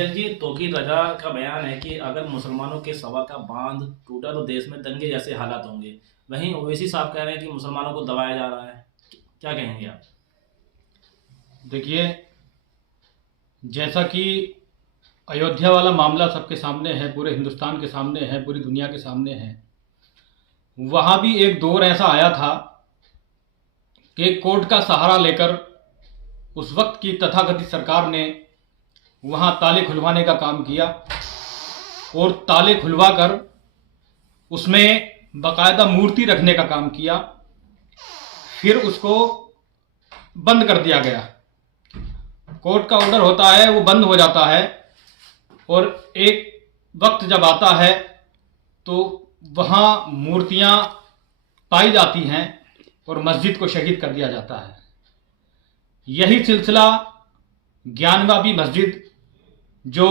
अध्यक्ष जी, तौकीर रजा का बयान है कि अगर मुसलमानों के सवा का बांध टूटा तो देश में दंगे जैसे हालात होंगे। वहीं ओवैसी साहब कह रहे हैं कि मुसलमानों को दबाया जा रहा है। क्या कहेंगे आप? देखिए, जैसा कि अयोध्या वाला मामला सबके सामने है, पूरे हिंदुस्तान के सामने है, पूरी दुनिया के सामने है, वहाँ भी एक दौर ऐसा आया था कि कोर्ट का सहारा लेकर उस वक्त की तथाकथित सरकार ने वहाँ ताले खुलवाने का काम किया और ताले खुलवा कर उसमें बाकायदा मूर्ति रखने का काम किया, फिर उसको बंद कर दिया गया। कोर्ट का ऑर्डर होता है, वो बंद हो जाता है और एक वक्त जब आता है तो वहाँ मूर्तियाँ पाई जाती हैं और मस्जिद को शहीद कर दिया जाता है। यही सिलसिला ज्ञानवापी मस्जिद जो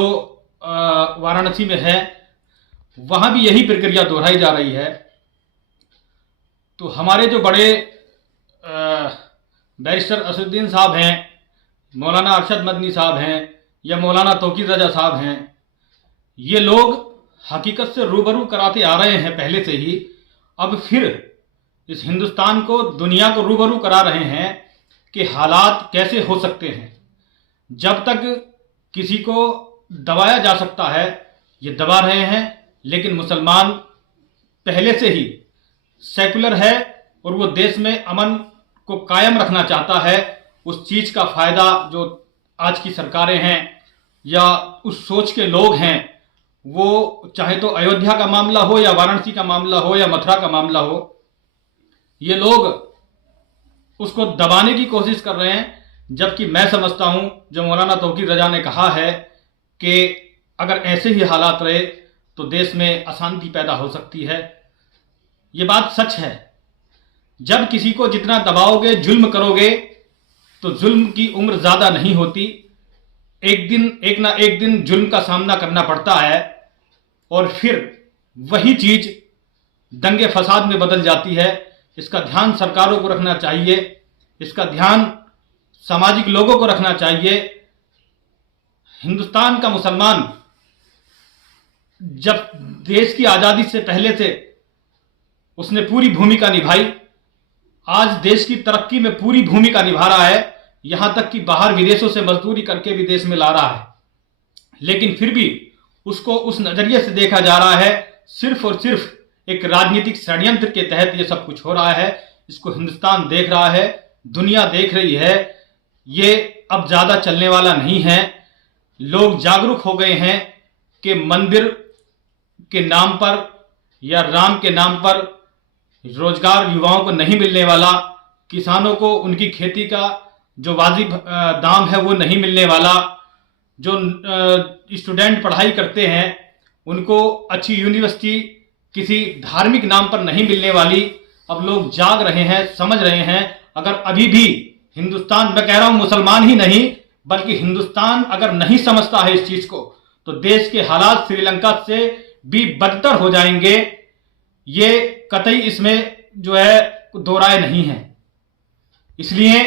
वाराणसी में है, वहाँ भी यही प्रक्रिया दोहराई जा रही है। तो हमारे जो बड़े बैरिस्टर असदुद्दीन साहब हैं, मौलाना अरशद मदनी साहब हैं या मौलाना तौकीर रजा साहब हैं, ये लोग हकीकत से रूबरू कराते आ रहे हैं पहले से ही। अब फिर इस हिंदुस्तान को, दुनिया को रूबरू करा रहे हैं कि हालात कैसे हो सकते हैं। जब तक किसी को दबाया जा सकता है ये दबा रहे हैं, लेकिन मुसलमान पहले से ही सेकुलर है और वो देश में अमन को कायम रखना चाहता है। उस चीज़ का फ़ायदा जो आज की सरकारें हैं या उस सोच के लोग हैं, वो चाहे तो अयोध्या का मामला हो या वाराणसी का मामला हो या मथुरा का मामला हो, ये लोग उसको दबाने की कोशिश कर रहे हैं। जबकि मैं समझता हूँ जो मौलाना तौकीर रजा ने कहा है कि अगर ऐसे ही हालात रहे तो देश में अशांति पैदा हो सकती है, ये बात सच है। जब किसी को जितना दबाओगे, जुल्म करोगे, तो जुल्म की उम्र ज़्यादा नहीं होती। एक ना एक दिन जुल्म का सामना करना पड़ता है और फिर वही चीज़ दंगे फसाद में बदल जाती है। इसका ध्यान सरकारों को रखना चाहिए, इसका ध्यान सामाजिक लोगों को रखना चाहिए। हिंदुस्तान का मुसलमान जब देश की आज़ादी से पहले से उसने पूरी भूमिका निभाई, आज देश की तरक्की में पूरी भूमिका निभा रहा है, यहाँ तक कि बाहर विदेशों से मजदूरी करके भी देश में ला रहा है। लेकिन फिर भी उसको उस नज़रिए से देखा जा रहा है, सिर्फ और सिर्फ एक राजनीतिक षड्यंत्र के तहत ये सब कुछ हो रहा है। इसको हिंदुस्तान देख रहा है, दुनिया देख रही है। ये अब ज़्यादा चलने वाला नहीं है। लोग जागरूक हो गए हैं कि मंदिर के नाम पर या राम के नाम पर रोजगार युवाओं को नहीं मिलने वाला, किसानों को उनकी खेती का जो वाजिब दाम है वो नहीं मिलने वाला, जो स्टूडेंट पढ़ाई करते हैं उनको अच्छी यूनिवर्सिटी किसी धार्मिक नाम पर नहीं मिलने वाली। अब लोग जाग रहे हैं, समझ रहे हैं। अगर अभी भी हिंदुस्तान, मैं कह रहा हूं मुसलमान ही नहीं बल्कि हिंदुस्तान अगर नहीं समझता है इस चीज को, तो देश के हालात श्रीलंका से भी बदतर हो जाएंगे। ये कतई इसमें जो है दो राय नहीं है। इसलिए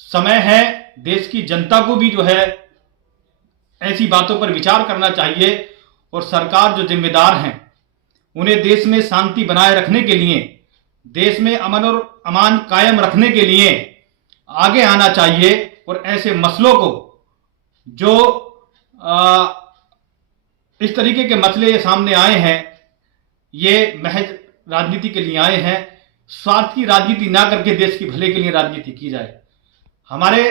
समय है, देश की जनता को भी जो है ऐसी बातों पर विचार करना चाहिए और सरकार जो जिम्मेदार हैं उन्हें देश में शांति बनाए रखने के लिए, देश में अमन और अमान कायम रखने के लिए आगे आना चाहिए और ऐसे मसलों को जो इस तरीके के मसले सामने आए हैं, ये महज राजनीति के लिए आए हैं। स्वार्थ की राजनीति ना करके देश की भले के लिए राजनीति की जाए। हमारे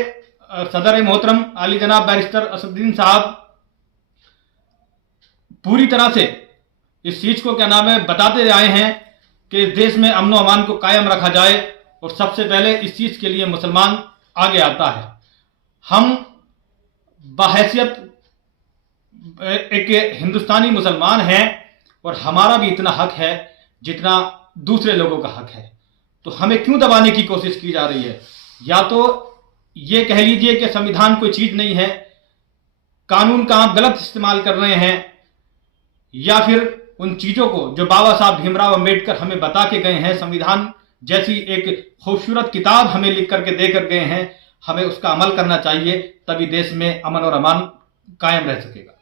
सदर मोहतरम आली जनाब बैरिस्टर असदुद्दीन साहब पूरी तरह से इस चीज को बताते आए हैं कि देश में अमन और अमान को कायम रखा जाए और सबसे पहले इस चीज के लिए मुसलमान आगे आता है। हम बहैसियत एक हिंदुस्तानी मुसलमान हैं और हमारा भी इतना हक है जितना दूसरे लोगों का हक है। तो हमें क्यों दबाने की कोशिश की जा रही है? या तो ये कह लीजिए कि संविधान कोई चीज नहीं है, कानून का आप गलत इस्तेमाल कर रहे हैं, या फिर उन चीजों को जो बाबा साहब भीमराव अंबेडकर हमें बता के गए हैं, संविधान जैसी एक खूबसूरत किताब हमें लिख करके दे कर गए हैं, हमें उसका अमल करना चाहिए। तभी देश में अमन और अमान कायम रह सकेगा।